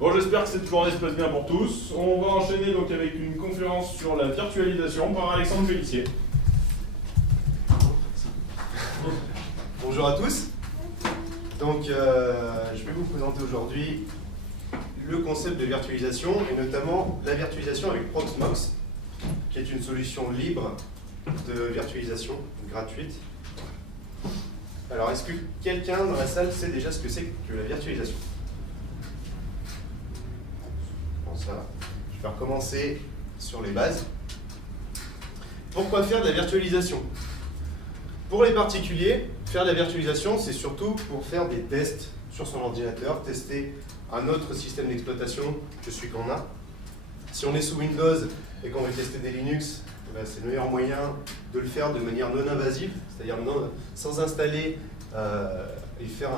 Bon, j'espère que cette journée se passe bien pour tous. On va enchaîner donc avec une conférence sur la virtualisation par Alexandre Félissier. Bonjour à tous. Donc, je vais vous présenter aujourd'hui le concept de virtualisation et notamment la virtualisation avec Proxmox, qui est une solution libre de virtualisation gratuite. Alors, est-ce que quelqu'un dans la salle sait déjà ce que c'est que la virtualisation? Bon, ça va. Je vais recommencer sur les bases. Pourquoi faire de la virtualisation? Pour les particuliers, faire de la virtualisation, c'est surtout pour faire des tests sur son ordinateur, tester un autre système d'exploitation que celui qu'on a. Si on est sous Windows et qu'on veut tester des Linux, c'est le meilleur moyen de le faire de manière non invasive, c'est-à-dire sans installer et faire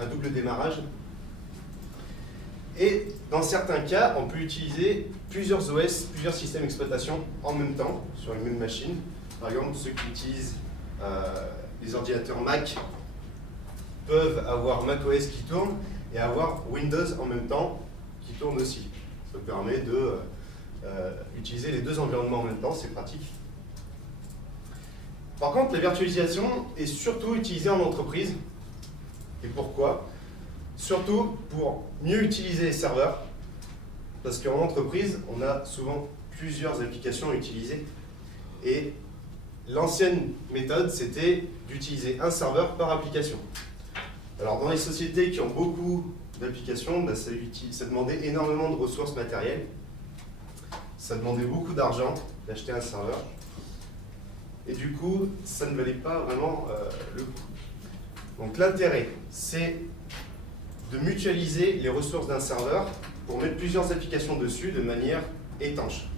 un double démarrage. Et dans certains cas, on peut utiliser plusieurs OS, plusieurs systèmes d'exploitation en même temps sur une même machine. Par exemple, ceux qui utilisent les ordinateurs Mac peuvent avoir macOS qui tourne et avoir Windows en même temps qui tourne aussi. Ça permet de utiliser les deux environnements en même temps, c'est pratique. Par contre, la virtualisation est surtout utilisée en entreprise. Et pourquoi? Surtout pour mieux utiliser les serveurs, parce qu'en entreprise, on a souvent plusieurs applications à utiliser. Et l'ancienne méthode, c'était d'utiliser un serveur par application. Alors dans les sociétés qui ont beaucoup d'applications, ça demandait énormément de ressources matérielles. Ça demandait beaucoup d'argent d'acheter un serveur. Et du coup, ça ne valait pas vraiment le coup. Donc l'intérêt, c'est de mutualiser les ressources d'un serveur pour mettre plusieurs applications dessus de manière étanche.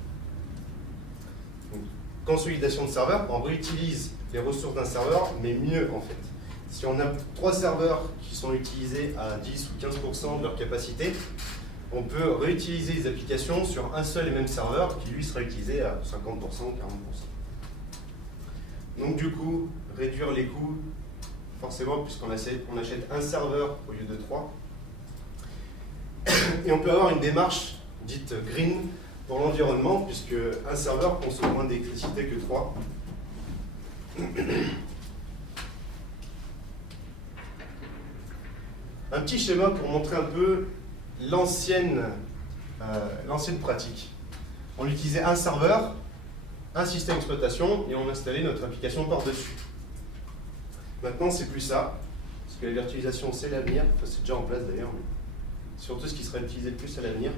Donc, consolidation de serveur, on réutilise les ressources d'un serveur, mais mieux en fait. Si on a 3 serveurs qui sont utilisés à 10 ou 15% de leur capacité, on peut réutiliser les applications sur un seul et même serveur qui lui sera utilisé à 50% ou 40%. Donc du coup, réduire les coûts, forcément, puisqu'on achète un serveur au lieu de 3. Et on peut avoir une démarche dite green pour l'environnement, puisque un serveur consomme moins d'électricité que 3. Un petit schéma pour montrer un peu l'ancienne pratique. On utilisait un serveur, un système d'exploitation, et on installait notre application par-dessus. Maintenant, c'est plus ça, parce que la virtualisation, c'est l'avenir. Enfin, c'est déjà en place d'ailleurs, mais surtout ce qui sera utilisé le plus à l'avenir.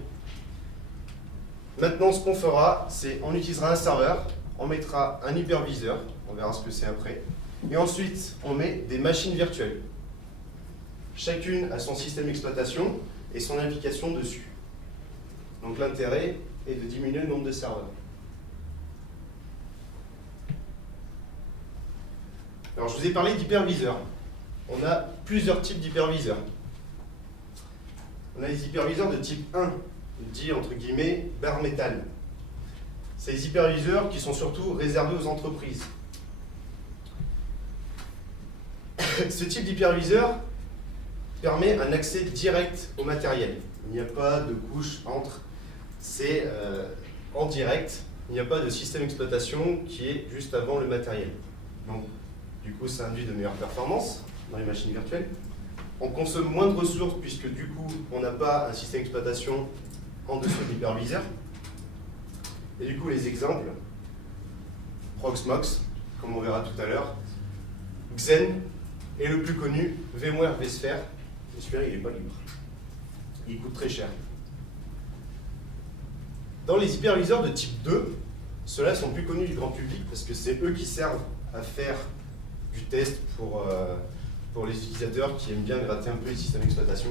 Maintenant, ce qu'on fera, c'est on utilisera un serveur, on mettra un hyperviseur, on verra ce que c'est après, et ensuite, on met des machines virtuelles. Chacune a son système d'exploitation et son application dessus. Donc l'intérêt est de diminuer le nombre de serveurs. Alors je vous ai parlé d'hyperviseurs. On a plusieurs types d'hyperviseurs. On a les hyperviseurs de type 1, dit entre guillemets bare metal. C'est les hyperviseurs qui sont surtout réservés aux entreprises. Ce type d'hyperviseur permet un accès direct au matériel. Il n'y a pas de couche entre, c'est en direct, il n'y a pas de système d'exploitation qui est juste avant le matériel. Donc, du coup, ça induit de meilleures performances dans les machines virtuelles. On consomme moins de ressources puisque du coup, on n'a pas un système d'exploitation en dessous de l'hyperviseur. Et du coup, les exemples, Proxmox, comme on verra tout à l'heure, Xen, et le plus connu, VMware vSphere. vSphere, il n'est pas libre. Il coûte très cher. Dans les hyperviseurs de type 2, ceux-là sont plus connus du grand public parce que c'est eux qui servent à faire du test pour les utilisateurs qui aiment bien gratter un peu les systèmes d'exploitation.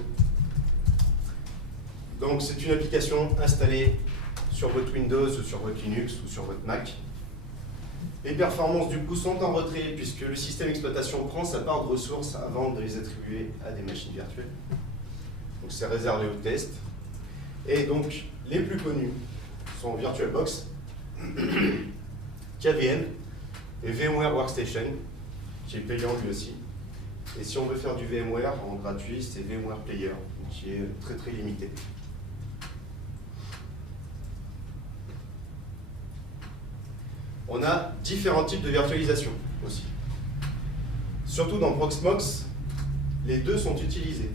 Donc c'est une application installée sur votre Windows ou sur votre Linux ou sur votre Mac. Les performances du coup sont en retrait puisque le système d'exploitation prend sa part de ressources avant de les attribuer à des machines virtuelles. Donc c'est réservé au test. Et donc les plus connus sont VirtualBox, KVM et VMware Workstation, qui est payant lui aussi. Et si on veut faire du VMware en gratuit, c'est VMware Player, qui est très très limité. on a différents types de virtualisation aussi. Surtout dans Proxmox, les deux sont utilisés.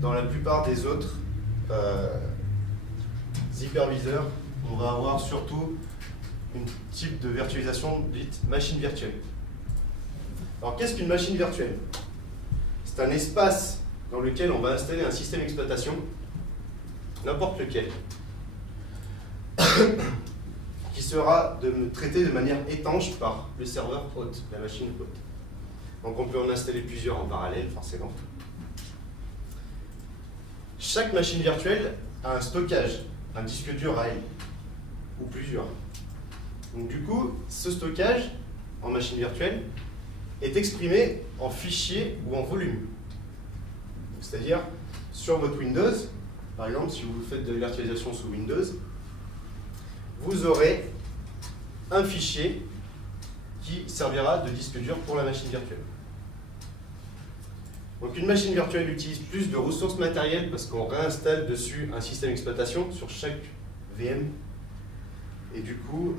Dans la plupart des autres hyperviseurs, on va avoir surtout un type de virtualisation dite machine virtuelle. Alors qu'est-ce qu'une machine virtuelle? C'est un espace dans lequel on va installer un système d'exploitation, n'importe lequel, qui sera traité de manière étanche par le serveur hôte, la machine hôte. Donc on peut en installer plusieurs en parallèle, forcément. Chaque machine virtuelle a un stockage, un disque dur à elle, ou plusieurs. Donc du coup, ce stockage en machine virtuelle est exprimé en fichier ou en volume. C'est-à-dire, sur votre Windows, par exemple, si vous faites de la virtualisation sous Windows, vous aurez un fichier qui servira de disque dur pour la machine virtuelle. Donc une machine virtuelle utilise plus de ressources matérielles parce qu'on réinstalle dessus un système d'exploitation sur chaque VM. Et du coup,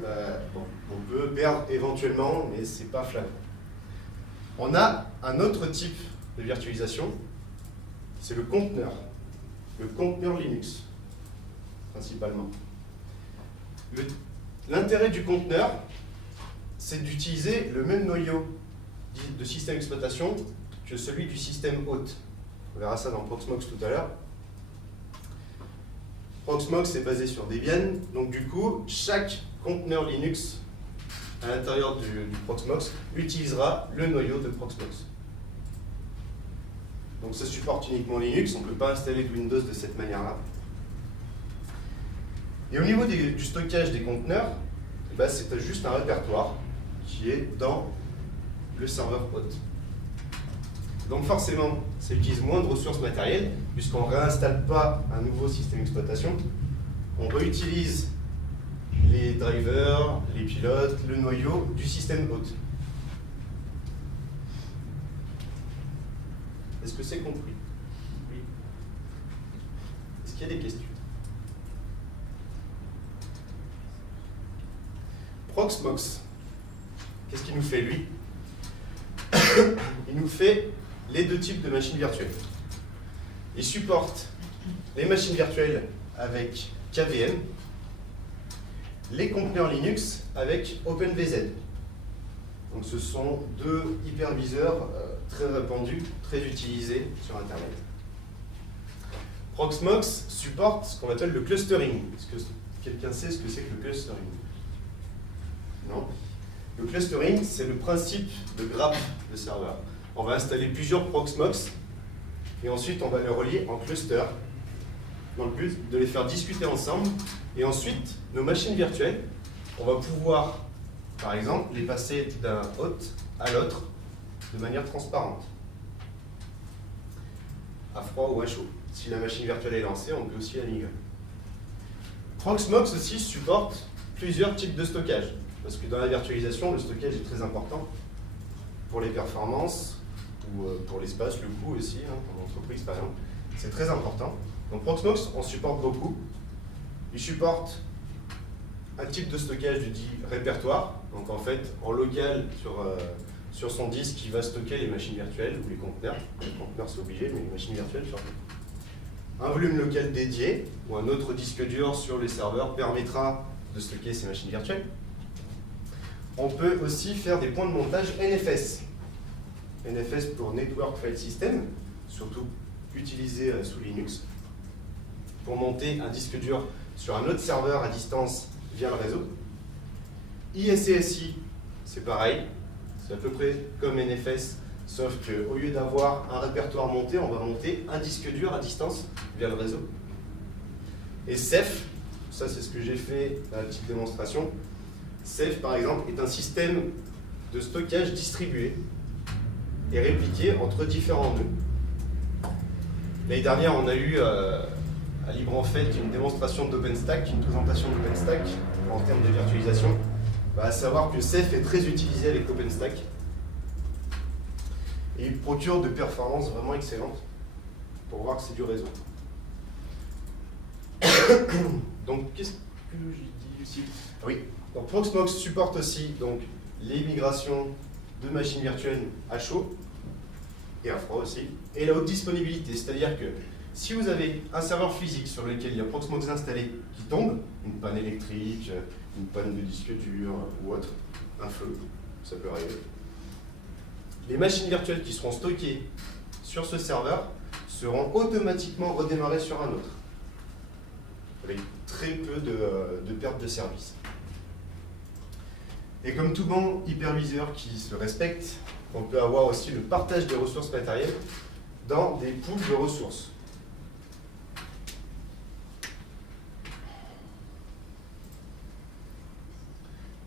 on peut perdre éventuellement, mais ce n'est pas flagrant. On a un autre type de virtualisation, c'est le conteneur Linux, principalement. L'intérêt du conteneur, c'est d'utiliser le même noyau de système d'exploitation que celui du système hôte. On verra ça dans Proxmox tout à l'heure. Proxmox est basé sur Debian, donc du coup, chaque conteneur Linux à l'intérieur du Proxmox utilisera le noyau de Proxmox. Donc ça supporte uniquement Linux, on ne peut pas installer de Windows de cette manière-là. Et au niveau du stockage des conteneurs, c'est juste un répertoire qui est dans le serveur hôte. Donc forcément, ça utilise moins de ressources matérielles, puisqu'on ne réinstalle pas un nouveau système d'exploitation. On réutilise les drivers, les pilotes, le noyau du système hôte. Est-ce que c'est compris? Oui. Est-ce qu'il y a des questions? Proxmox, qu'est-ce qu'il nous fait lui? Il nous fait les deux types de machines virtuelles. Il supporte les machines virtuelles avec KVM, les conteneurs Linux avec OpenVZ. Donc ce sont deux hyperviseurs très répandus, très utilisés sur Internet. Proxmox supporte ce qu'on appelle le clustering. Est-ce que quelqu'un sait ce que c'est que le clustering? Non? Le clustering, c'est le principe de grappe de serveur. On va installer plusieurs Proxmox et ensuite on va les relier en cluster dans le but de les faire discuter ensemble. Et ensuite, nos machines virtuelles, on va pouvoir, par exemple, les passer d'un hôte à l'autre de manière transparente, à froid ou à chaud. Si la machine virtuelle est lancée, on peut aussi la migrer. Proxmox aussi supporte plusieurs types de stockage, parce que dans la virtualisation, le stockage est très important pour les performances ou pour l'espace, le coût aussi, pour l'entreprise par exemple. C'est très important. Donc Proxmox, on supporte beaucoup. Il supporte un type de stockage du dit répertoire. Donc en fait, en local, sur son disque, il va stocker les machines virtuelles ou les conteneurs. Les conteneurs, c'est obligé, mais les machines virtuelles, surtout. Un volume local dédié ou un autre disque dur sur les serveurs permettra de stocker ces machines virtuelles. On peut aussi faire des points de montage NFS. NFS pour Network File System, surtout utilisé sous Linux, pour monter un disque dur sur un autre serveur à distance via le réseau. ISCSI, c'est pareil, c'est à peu près comme NFS, sauf qu'au lieu d'avoir un répertoire monté, on va monter un disque dur à distance via le réseau. Et Ceph, ça c'est ce que j'ai fait dans la petite démonstration. Ceph, par exemple, est un système de stockage distribué et répliqué entre différents nœuds. L'année dernière, on a eu à Libre en Fait une démonstration d'OpenStack, une présentation d'OpenStack en termes de virtualisation. À savoir que Ceph est très utilisé avec OpenStack et il procure de performances vraiment excellentes pour voir que c'est du réseau. Donc, qu'est-ce que j'ai dit aussi? Oui. Donc Proxmox supporte aussi donc, les migrations de machines virtuelles à chaud et à froid aussi, et la haute disponibilité, c'est-à-dire que si vous avez un serveur physique sur lequel il y a Proxmox installé qui tombe, une panne électrique, une panne de disque dur ou autre, un feu, ça peut arriver, les machines virtuelles qui seront stockées sur ce serveur seront automatiquement redémarrées sur un autre, avec très peu de perte de service. Et comme tout bon hyperviseur qui se respecte, on peut avoir aussi le partage des ressources matérielles dans des pools de ressources.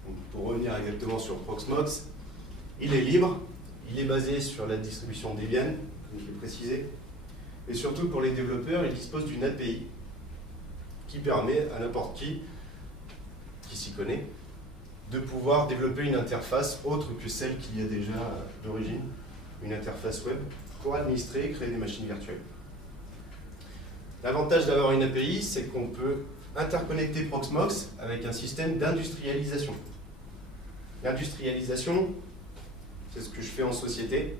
Donc, pour revenir exactement sur Proxmox, il est libre, il est basé sur la distribution Debian, comme je l'ai précisé, et surtout pour les développeurs, il dispose d'une API qui permet à n'importe qui s'y connaît, de pouvoir développer une interface autre que celle qu'il y a déjà d'origine, une interface web, pour administrer et créer des machines virtuelles. L'avantage d'avoir une API, c'est qu'on peut interconnecter Proxmox avec un système d'industrialisation. L'industrialisation, c'est ce que je fais en société.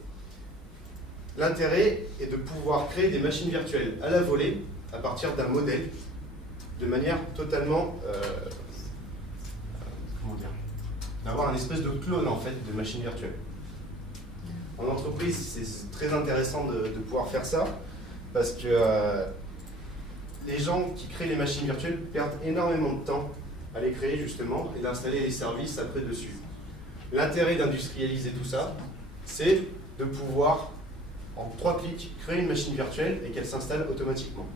L'intérêt est de pouvoir créer des machines virtuelles à la volée à partir d'un modèle de manière totalement d'avoir un espèce de clone en fait de machine virtuelle. En entreprise, c'est très intéressant de pouvoir faire ça parce que les gens qui créent les machines virtuelles perdent énormément de temps à les créer justement et d'installer les services après dessus. L'intérêt d'industrialiser tout ça, c'est de pouvoir en 3 clics créer une machine virtuelle et qu'elle s'installe automatiquement.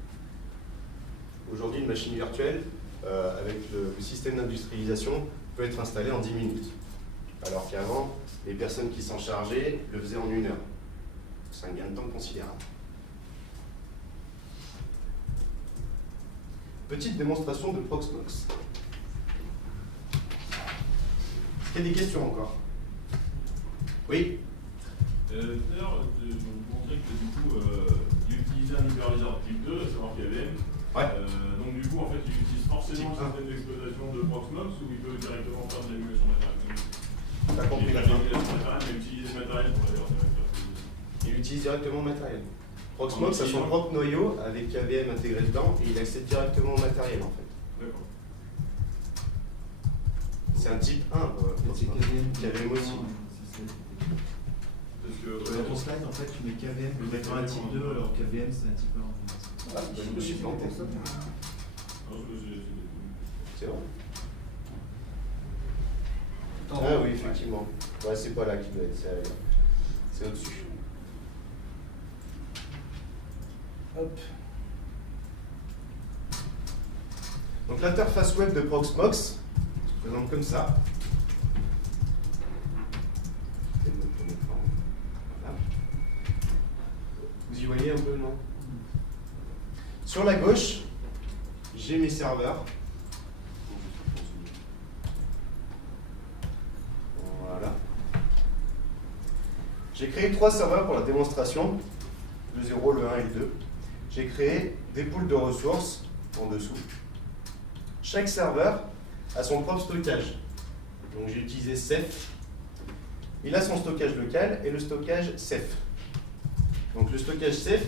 Aujourd'hui, une machine virtuelle avec le système d'industrialisation peut être installé en 10 minutes. Alors qu'avant, les personnes qui s'en chargeaient le faisaient en 1 heure. C'est un gain de temps considérable. Petite démonstration de Proxmox. Est-ce qu'il y a des questions encore? Oui? D'ailleurs, vous montrez que du coup, il utilisait un hyperviseur type 2, à savoir KVM. Ouais. Donc du coup, en fait, il utilise forcément le système d'exploitation de Proxmox ou il peut directement faire de l'émulation matérielle. T'as compris la fin. Il utilise le matériel pour d'ailleurs Il utilise directement le matériel. Proxmox a son propre noyau avec KVM intégré dedans et il accède directement au matériel en fait. D'accord. C'est un type 1. KVM aussi. Parce que Dans ton slide, en fait, tu mets KVM, tu mets un type 2, alors KVM, c'est un type 1. Ah, je me suis planté. C'est vrai. Ah oui, effectivement. Ouais, c'est pas là qu'il doit être, c'est au-dessus. Hop. Donc l'interface web de Proxmox se présente comme ça. Voilà. Vous y voyez un peu, non? Sur la gauche, j'ai mes serveurs. Voilà. J'ai créé 3 serveurs pour la démonstration, le 0, le 1 et le 2. J'ai créé des pools de ressources en dessous. Chaque serveur a son propre stockage. Donc j'ai utilisé Ceph. Il a son stockage local et le stockage Ceph. Donc le stockage Ceph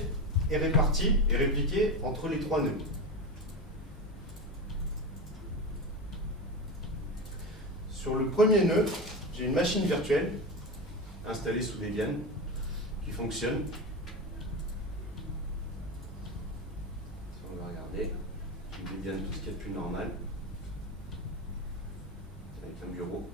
est réparti et répliqué entre les 3 nœuds. Sur le premier nœud, j'ai une machine virtuelle installée sous Debian qui fonctionne. Si on va regarder, j'ai Debian tout ce qu'il y a de plus normal, avec un bureau.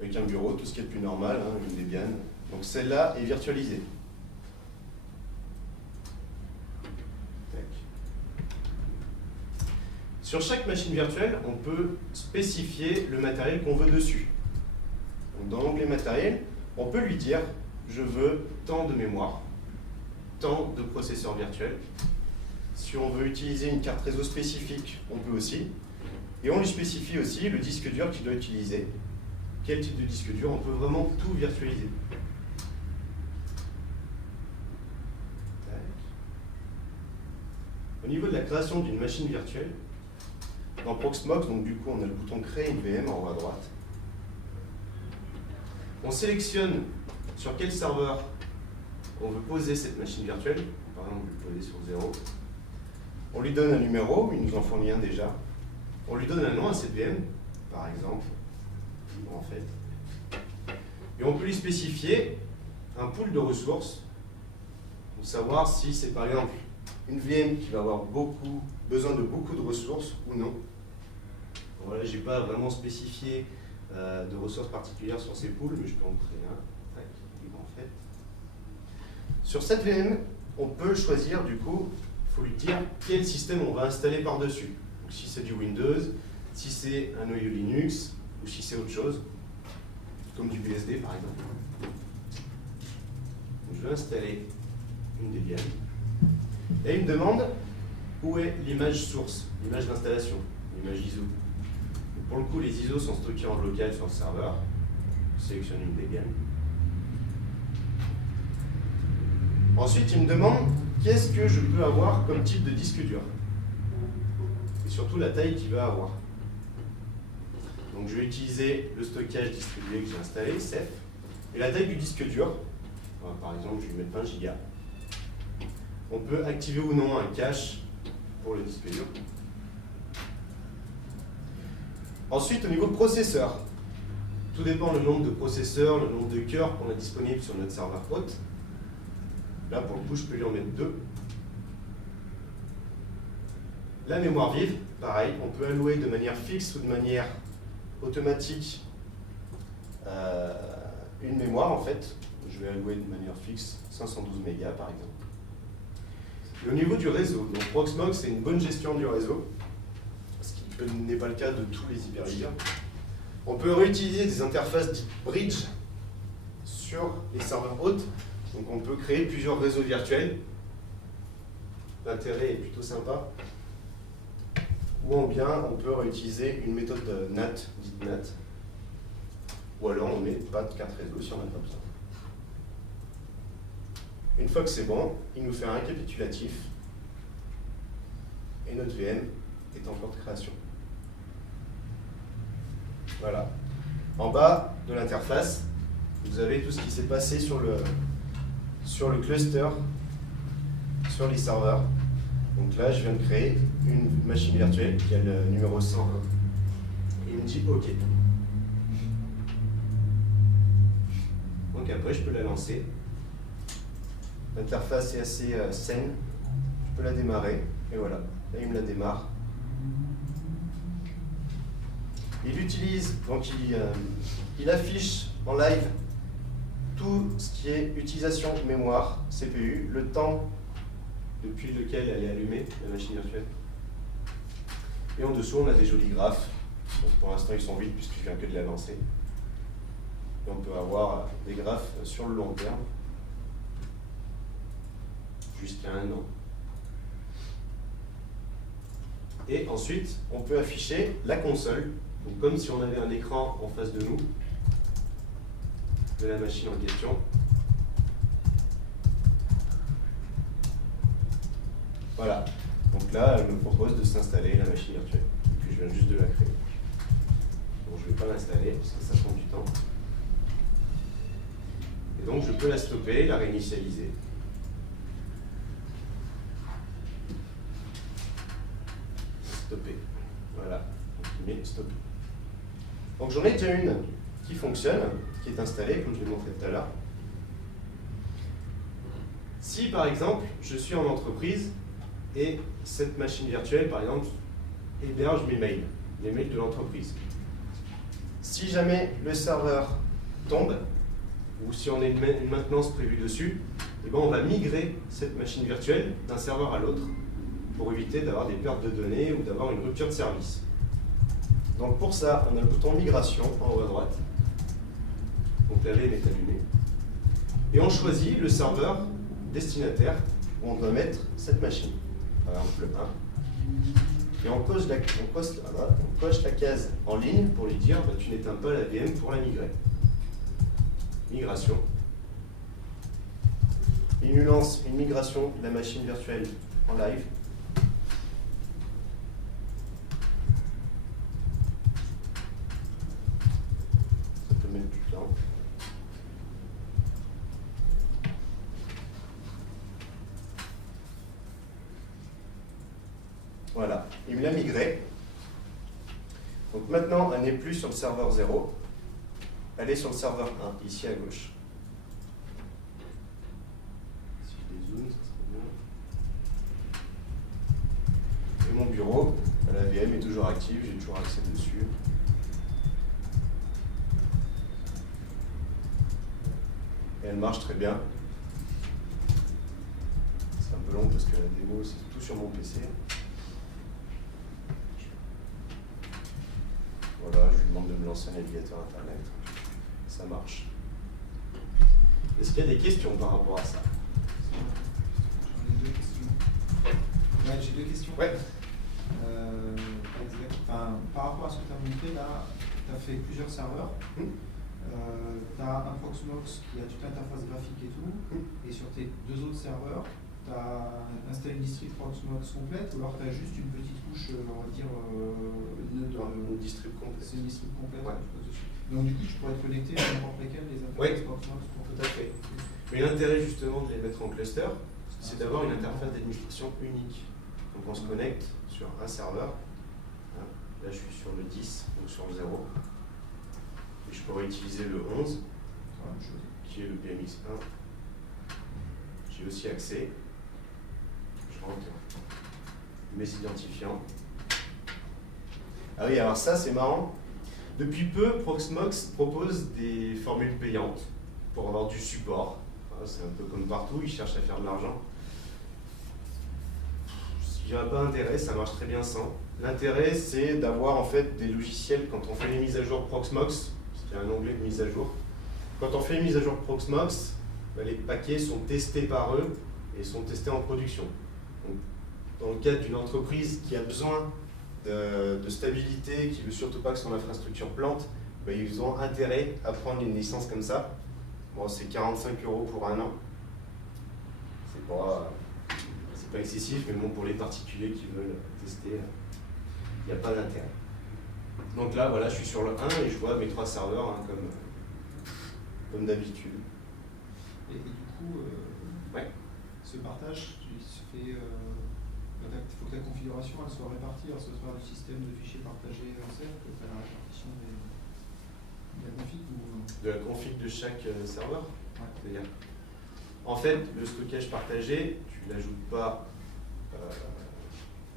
Avec un bureau, tout ce qui est de plus normal, hein, une Debian. Donc celle-là est virtualisée. Tac. Sur chaque machine virtuelle, on peut spécifier le matériel qu'on veut dessus. Donc dans l'onglet matériel, on peut lui dire je veux tant de mémoire, tant de processeurs virtuels. Si on veut utiliser une carte réseau spécifique, on peut aussi. Et on lui spécifie aussi le disque dur qu'il doit utiliser. Quel type de disque dur? On peut vraiment tout virtualiser. Au niveau de la création d'une machine virtuelle, dans Proxmox, donc du coup on a le bouton créer une VM en haut à droite. On sélectionne sur quel serveur on veut poser cette machine virtuelle. Par exemple, on veut le poser sur 0. On lui donne un numéro, il nous en fournit un déjà. On lui donne un nom à cette VM, par exemple, en fait. Et on peut lui spécifier un pool de ressources pour savoir si c'est par exemple une VM qui va avoir besoin de beaucoup de ressources ou non. Voilà, je n'ai pas vraiment spécifié de ressources particulières sur ces pools, mais je peux en créer un. Tac, en fait. Sur cette VM, on peut choisir du coup, il faut lui dire quel système on va installer par-dessus. Donc si c'est du Windows, si c'est un noyau Linux, ou si c'est autre chose, comme du BSD par exemple. Donc, je vais installer une Debian. Et il me demande où est l'image source, l'image d'installation, l'image ISO. Donc, pour le coup, les ISO sont stockés en local sur le serveur. Je sélectionne une Debian. Ensuite, il me demande qu'est-ce que je peux avoir comme type de disque dur. Et surtout la taille qu'il va avoir. Donc je vais utiliser le stockage distribué que j'ai installé, Ceph. Et la taille du disque dur, par exemple, je vais mettre 20 Go. On peut activer ou non un cache pour le disque dur. Ensuite, au niveau de processeur, tout dépend le nombre de processeurs, le nombre de cœurs qu'on a disponible sur notre serveur hôte. Là, pour le coup, je peux lui en mettre 2. La mémoire vive, pareil, on peut allouer de manière fixe ou de manière automatique une mémoire en fait. Je vais allouer de manière fixe 512 mégas par exemple. Et au niveau du réseau, donc Proxmox c'est une bonne gestion du réseau, ce qui n'est pas le cas de tous les hyperviseurs. On peut réutiliser des interfaces dites bridge sur les serveurs hôtes. Donc on peut créer plusieurs réseaux virtuels. L'intérêt est plutôt sympa. Ou bien on peut réutiliser une méthode NAT, dite NAT. Ou alors on met pas de carte réseau si on n'a pas besoin. Une fois que c'est bon, il nous fait un récapitulatif. Et notre VM est en cours de création. Voilà. En bas de l'interface, vous avez tout ce qui s'est passé sur le cluster, sur les serveurs. Donc là, je viens de créer une machine virtuelle qui a le numéro 101. Et il me dit OK. Donc après, je peux la lancer. L'interface est assez saine. Je peux la démarrer. Et voilà. Là, il me la démarre. Il utilise, donc il affiche en live tout ce qui est utilisation mémoire, CPU, le temps depuis lequel elle est allumée, la machine virtuelle. Et en dessous, on a des jolis graphes. Donc pour l'instant, ils sont vides puisque je viens que de la lancer. Et on peut avoir des graphes sur le long terme, jusqu'à 1 an. Et ensuite, on peut afficher la console, donc comme si on avait un écran en face de nous, de la machine en question. Voilà. Donc là, elle me propose de s'installer la machine virtuelle. Et puis je viens juste de la créer. Donc je ne vais pas l'installer parce que ça prend du temps. Et donc je peux la stopper, la réinitialiser. Stopper. Voilà. Donc il met stopper. Donc j'en ai déjà une qui fonctionne, qui est installée, comme je l'ai montré tout à l'heure. Si par exemple, je suis en entreprise et cette machine virtuelle, par exemple, héberge mes mails, les mails de l'entreprise. Si jamais le serveur tombe, ou si on a une maintenance prévue dessus, eh ben on va migrer cette machine virtuelle d'un serveur à l'autre pour éviter d'avoir des pertes de données ou d'avoir une rupture de service. Donc pour ça, on a le bouton migration en haut à droite. Donc la VM est allumée. Et on choisit le serveur destinataire où on doit mettre cette machine. Par exemple le 1. Et on coche la case en ligne pour lui dire bah, tu n'éteins pas la VM pour la migrer. Migration. Il nous lance une migration de la machine virtuelle en live. Voilà, il me l'a migré. Donc maintenant, elle n'est plus sur le serveur 0, elle est sur le serveur 1, ici à gauche. Si je dézoome, ça serait bien. Et mon bureau, la VM est toujours active, j'ai toujours accès dessus. Et elle marche très bien. C'est un peu long parce que la démo, c'est tout sur mon PC. Voilà, je lui demande de me lancer un navigateur internet. Ça marche. Est-ce qu'il y a des questions par rapport à ça? J'en ai deux questions. Ouais, j'ai deux questions. Ouais. Par rapport à ce que tu as montré là, tu as fait plusieurs serveurs. Tu as un Proxmox qui a toute l'interface graphique et tout. Et sur tes deux autres serveurs, tu as installé une distrib Proxmox complète ou alors tu as juste une petite couche, on va dire, Une distrib complète. C'est une distrib complète. Ouais. Donc du coup, tu pourrais te connecter à n'importe lesquels des interfaces Proxmox. Tout à fait. Mais l'intérêt justement de les mettre en cluster, c'est d'avoir une interface d'administration unique. Donc on se connecte sur un serveur. Là je suis sur le 10, donc sur le 0. Et je pourrais utiliser le 11, qui est le BMX1. J'ai aussi accès. Je rentre mes identifiants. Ah oui, alors ça c'est marrant. Depuis peu, Proxmox propose des formules payantes pour avoir du support. C'est un peu comme partout, ils cherchent à faire de l'argent. Il n'y a pas d'intérêt, ça marche très bien sans. L'intérêt, c'est d'avoir en fait des logiciels, quand on fait les mises à jour Proxmox, parce qu'il y a un onglet de mise à jour, quand on fait les mises à jour Proxmox, les paquets sont testés par eux et sont testés en production. Donc, dans le cadre d'une entreprise qui a besoin de stabilité, qui ne veut surtout pas que son infrastructure plante, ils ont intérêt à prendre une licence comme ça. Bon, c'est 45 € pour un an. C'est pas excessif, mais bon, pour les particuliers qui veulent tester, il n'y a pas d'intérêt. Donc là, voilà, je suis sur le 1 et je vois mes 3 serveurs comme d'habitude. Et du coup, ce partage, il se fait. Il faut que la configuration elle soit répartie, alors ce sera le système de fichiers partagés certes, que tu as la répartition de la config ou... De la config de chaque serveur. Ouais. C'est-à-dire, en fait, le stockage partagé, tu ne l'ajoutes pas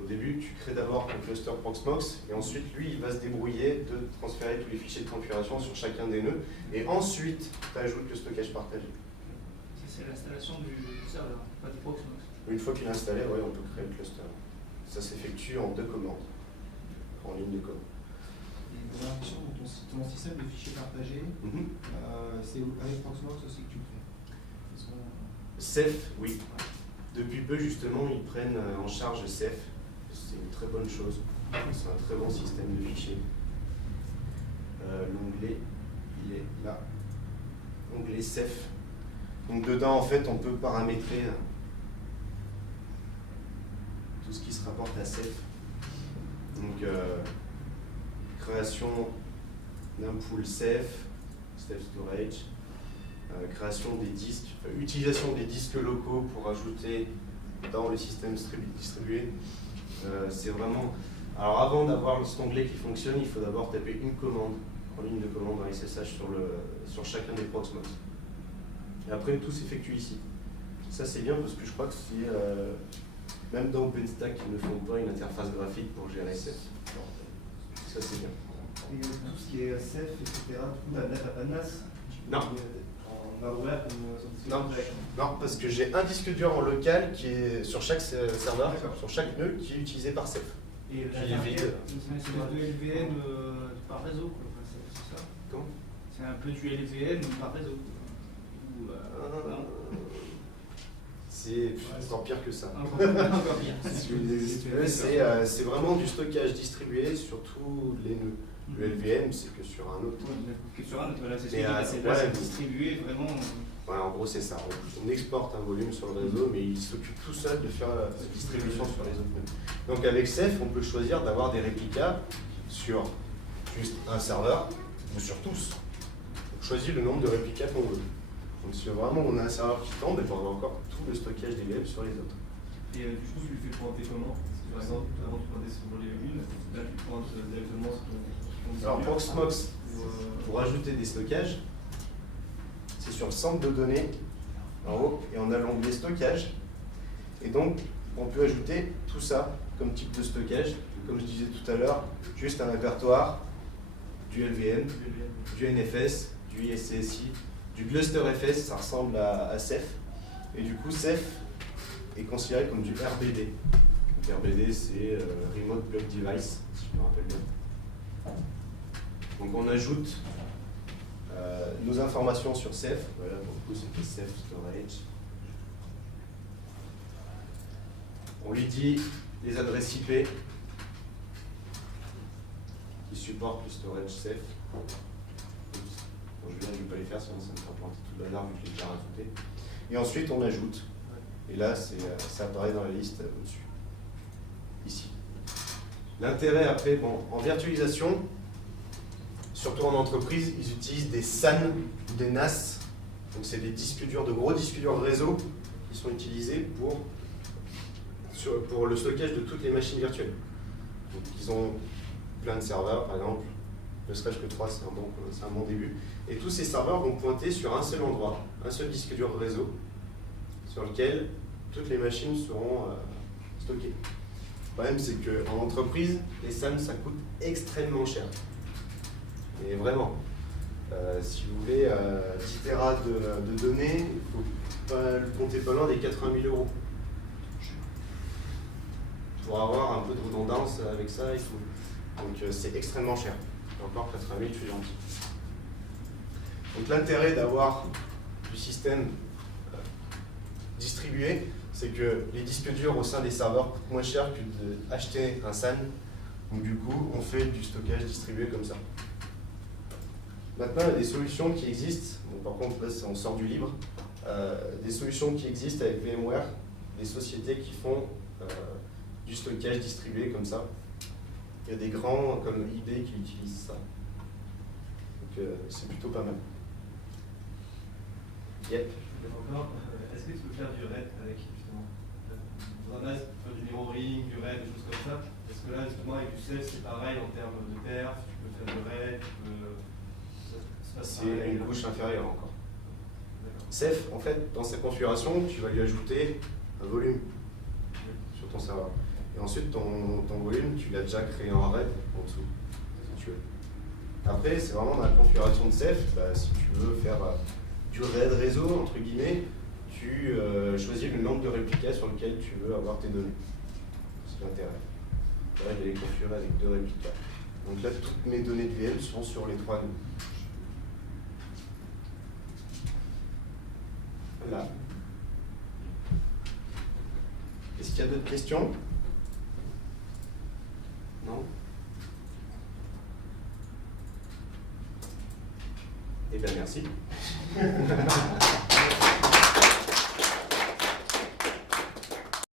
au début, tu crées d'abord ton cluster Proxmox et ensuite, lui, il va se débrouiller de transférer tous les fichiers de configuration sur chacun des nœuds et ensuite, tu ajoutes le stockage partagé. Ça, c'est l'installation du serveur, pas du Proxmox. Une fois qu'il est installé, on peut créer le cluster. Ça s'effectue en 2 commandes, en ligne de commande. Et pour l'impression, ton système de fichiers partagés, c'est avec Proxmox aussi que tu le fais. Ceph, oui. Depuis peu, justement, ils prennent en charge Ceph. C'est une très bonne chose. C'est un très bon système de fichiers. L'onglet, il est là. Onglet Ceph. Donc dedans, en fait, on peut paramétrer tout ce qui se rapporte à Ceph. Donc, création d'un pool Ceph, Ceph Storage, création des disques, utilisation des disques locaux pour ajouter dans le système distribué. C'est vraiment... Alors avant d'avoir cet onglet qui fonctionne, il faut d'abord taper une commande en ligne de commande dans SSH sur chacun des Proxmox. Et après tout s'effectue ici. Ça c'est bien parce que je crois que c'est même dans OpenStack ils ne font pas une interface graphique pour gérer Ceph. Ça c'est bien. Et tout ce qui est Ceph, etc., tout à NAS. Non. On va ouvrir comme Non, parce que j'ai un disque dur en local qui est sur chaque serveur, sur chaque nœud, qui est utilisé par Ceph. Et Qui est vide. c'est un peu du LVN par réseau, quoi. C'est ça. Comment? C'est un peu du LVN par réseau. Ou, non. C'est encore pire que ça. Encore pire. C'est vraiment du stockage distribué sur tous les nœuds. Le LVM, c'est que sur un autre. Que sur un autre, voilà, c'est Mais, distribué vraiment. Voilà, en gros, c'est ça. On exporte un volume sur le réseau, mais il s'occupe tout seul de faire la distribution sur les autres nœuds. Donc avec Ceph, on peut choisir d'avoir des réplicas sur juste un serveur ou sur tous. On choisit le nombre de réplicas qu'on veut. Donc si vraiment on a un serveur qui tombe, on a encore tout le stockage des VM sur les autres. Et du coup, tu le fais pointer comment? Parce que par exemple, avant tu pointais sur les unes, là tu pointes directement sur ton Alors disque dur. Proxmox, pour ajouter des stockages, c'est sur le centre de données, en haut, et on a l'onglet stockage. Et donc, on peut ajouter tout ça comme type de stockage. Comme je disais tout à l'heure, juste un répertoire, du LVM, du NFS, du ISCSI, du ClusterFS, ça ressemble à Ceph. Et du coup, Ceph est considéré comme du RBD. Donc, RBD, c'est Remote Block Device, si je me rappelle bien. Donc on ajoute nos informations sur Ceph. Voilà, pour le coup, c'était Ceph Storage. On lui dit les adresses IP qui supportent le storage Ceph. Bon, Julien, je ne vais pas les faire, sinon ça me fera planter tout le bazar vu que je l'ai déjà rajouté. Et ensuite, on ajoute. Et là, ça apparaît dans la liste au-dessus. Ici. L'intérêt après, bon, en virtualisation, surtout en entreprise, ils utilisent des SAN ou des NAS. Donc c'est des disques durs, de gros disques durs de réseau qui sont utilisés pour le stockage de toutes les machines virtuelles. Donc ils ont plein de serveurs, par exemple, ne serait-ce que 3, c'est un bon début. Et tous ces serveurs vont pointer sur un seul endroit, un seul disque dur réseau, sur lequel toutes les machines seront stockées. Le problème, c'est qu'en entreprise, les SAN, ça coûte extrêmement cher. Et vraiment, si vous voulez 10 Tera de données, il ne faut pas le compter pas loin des 80 000 €. Pour avoir un peu de redondance avec ça, il faut. Donc c'est extrêmement cher. Et encore 80 000, je suis gentil. Donc l'intérêt d'avoir du système distribué, c'est que les disques durs au sein des serveurs coûtent moins cher que d'acheter un SAN. Donc du coup, on fait du stockage distribué comme ça. Maintenant, il y a des solutions qui existent. Bon, par contre, là, on sort du libre. Des solutions qui existent avec VMware, des sociétés qui font du stockage distribué comme ça. Il y a des grands comme eBay qui utilisent ça. Donc c'est plutôt pas mal. Yep. Encore, est-ce que tu peux faire du RAID avec justement dans un NAS, tu peux faire du mirroring, du RAID, des choses comme ça? Est-ce que là, justement, avec du Ceph, c'est pareil en termes de perf, tu peux faire du RAID, tu peux. C'est une couche inférieure encore. Ceph, en fait, dans sa configuration, tu vas lui ajouter un volume sur ton serveur. Et ensuite, ton volume, tu l'as déjà créé en RAID en dessous, si tu veux. Après, c'est vraiment dans la configuration de Ceph, si tu veux faire du RAID réseau, entre guillemets, tu choisis le nombre de réplicas sur lequel tu veux avoir tes données. C'est l'intérêt. Là, je vais les configurer avec 2 réplicas. Donc là, toutes mes données de VM sont sur les 3 nodes. Voilà. Est-ce qu'il y a d'autres questions? Non? Eh bien, merci.